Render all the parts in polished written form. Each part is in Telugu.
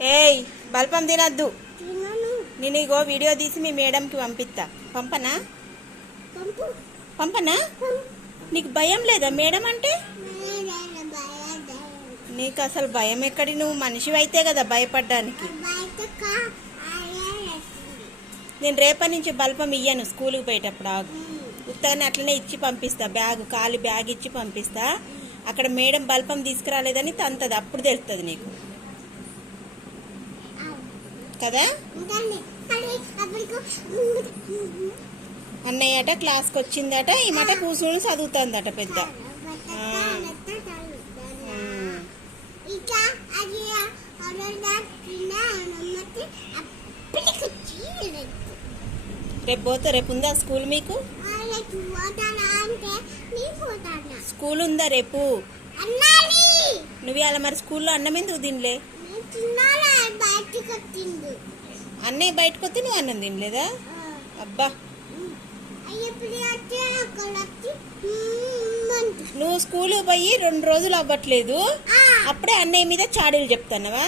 ఏయ్ బల్పం తినద్దు. నేను ఇగో వీడియో తీసి మీ మేడంకి పంపిస్తా. పంపనా? పంపనా? నీకు భయం లేదా మేడం అంటే? నీకు అసలు భయం ఎక్కడి? నువ్వు మనిషివైతే కదా భయపడ్డానికి. నేను రేపటి నుంచి బల్పం ఇయ్యను స్కూల్కి పోయేటప్పుడు. ఆగు, ఉత్తగానే అట్లనే ఇచ్చి పంపిస్తా. బ్యాగ్ ఖాళీ బ్యాగ్ ఇచ్చి పంపిస్తా. అక్కడ మేడం బల్పం తీసుకురాలేదని తంతది, అప్పుడు తెలుస్తుంది నీకు కదా. అన్నయ్య అట క్లాస్కి వచ్చిందట, ఈ మాట కూర్చొని చదువుతుందట పెద్ద. రేపు పోతా. రేపు ఉందా స్కూల్ మీకు? స్కూల్ ఉందా రేపు? నువ్వు అలా మరి స్కూల్లో అన్నం ఎందుకు తినలే? అన్నయ్య బయటకు వస్తే నువ్వు అన్నం తినలేదా? అబ్బా, నువ్వు స్కూల్ పోయి 2 రోజులు అవ్వట్లేదు, అప్పుడే అన్నయ్య మీద చాడీలు చెప్తున్నావా?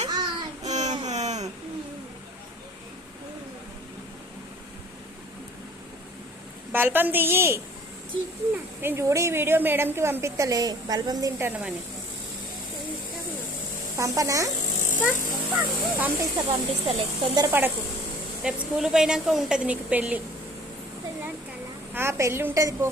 బల్పం తీయి. నేను చూడు ఈ వీడియో మేడంకి పంపిస్తలే, బల్పం తింటానమని. పంపనా? పంపిస్తలే, తొందరపడకు. రేపు స్కూల్ పోయినాక ఉంటుంది నీకు పెళ్ళి. పెళ్ళి ఉంటుంది, పో.